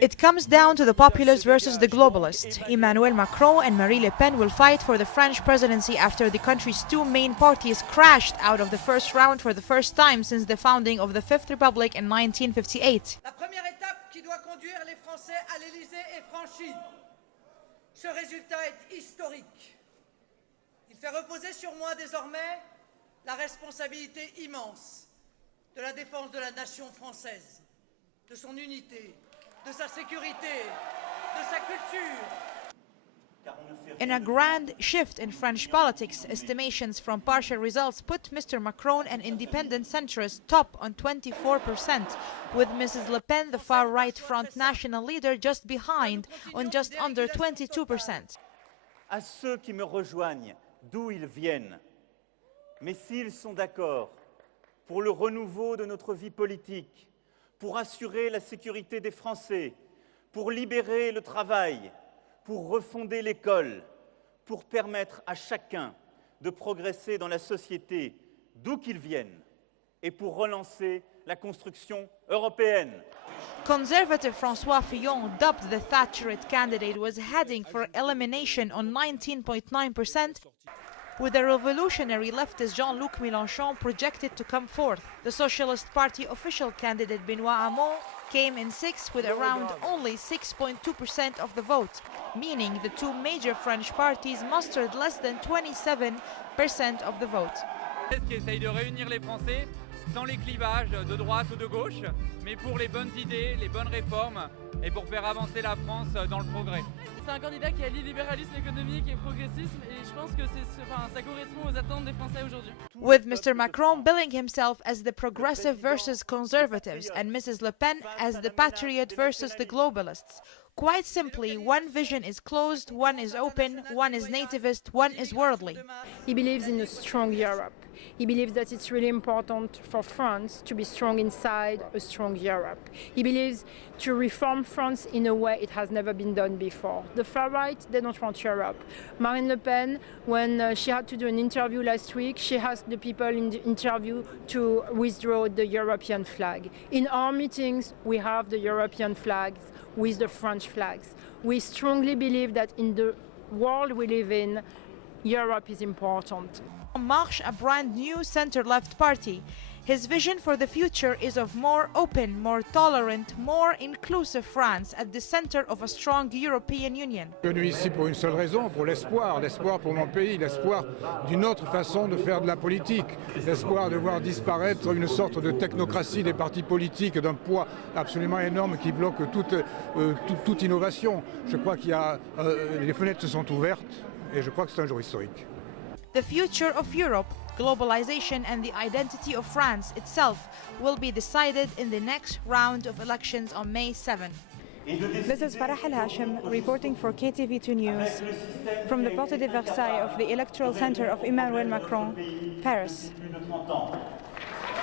It comes down to the populists versus the globalists. Emmanuel Macron and Marine Le Pen will fight for the French presidency after the country's two main parties crashed out of the first round for the first time since the founding of the Fifth Republic in 1958. La première étape qui doit conduire les Français à l'Élysée est franchie. Ce résultat est historique. Il fait reposer sur moi désormais la responsabilité immense de la défense de la nation française, de son unité, de sa sécurité, de sa culture. In a grand shift in French politics, estimations from partial results put Mr. Macron and independent centrists top on 24%, with Mrs. Le Pen, the far-right Front National leader, just behind on just under 22%. À ceux qui me rejoignent, d'où ils viennent, mais s'ils sont d'accord pour le renouveau de notre vie politique, pour assurer la sécurité des Français, pour libérer le travail, pour refonder l'école, pour permettre à chacun de progresser dans la société d'où qu'il vienne et pour relancer la construction européenne. Conservative François Fillon, dubbed the Thatcherite candidate, was heading for elimination on 19.9%, with the revolutionary leftist Jean-Luc Mélenchon projected to come fourth. The Socialist Party official candidate Benoît Hamon came in sixth with around only 6.2% of the vote, meaning the two major French parties mustered less than 27% of the vote. Qui essaye de réunir les Français sans les clivages de droite ou de gauche, mais pour les bonnes idées, les bonnes réformes et pour faire avancer la France dans le progrès. C'est un candidat qui allie libéralisme économique et progressisme et je pense que ça correspond aux attentes des Français aujourd'hui. With Mr. Macron billing himself as the progressive versus conservatives and Mrs. Le Pen as the patriot versus the globalists. Quite simply, one vision is closed, one is open, one is nativist, one is worldly. He believes in a strong Europe. He believes that it's really important for France to be strong inside a strong Europe. He believes to reform France in a way it has never been done before. The far right, they don't want Europe. Marine Le Pen, when she had to do an interview last week, she asked the people in the interview to withdraw the European flag. In our meetings, we have the European flags with the French flags. We strongly believe that in the world we live in, Europe is important. Marche, a brand new center-left party. His vision for the future is of more open, more tolerant, more inclusive France at the center of a strong European Union. Je suis venu ici pour une seule raison, pour l'espoir pour mon pays, l'espoir d'une autre façon de faire de la politique, l'espoir de voir disparaître une sorte de technocratie des partis politiques d'un poids absolument énorme qui bloque toute innovation. Je crois qu'il y a les fenêtres se sont ouvertes et je crois que c'est un jour historique. The future of Europe, globalization and the identity of France itself will be decided in the next round of elections on May 7. This is Farah Al-Hashim reporting for KTV2 News from the Porte de Versailles of the Electoral Center of Emmanuel Macron, Paris.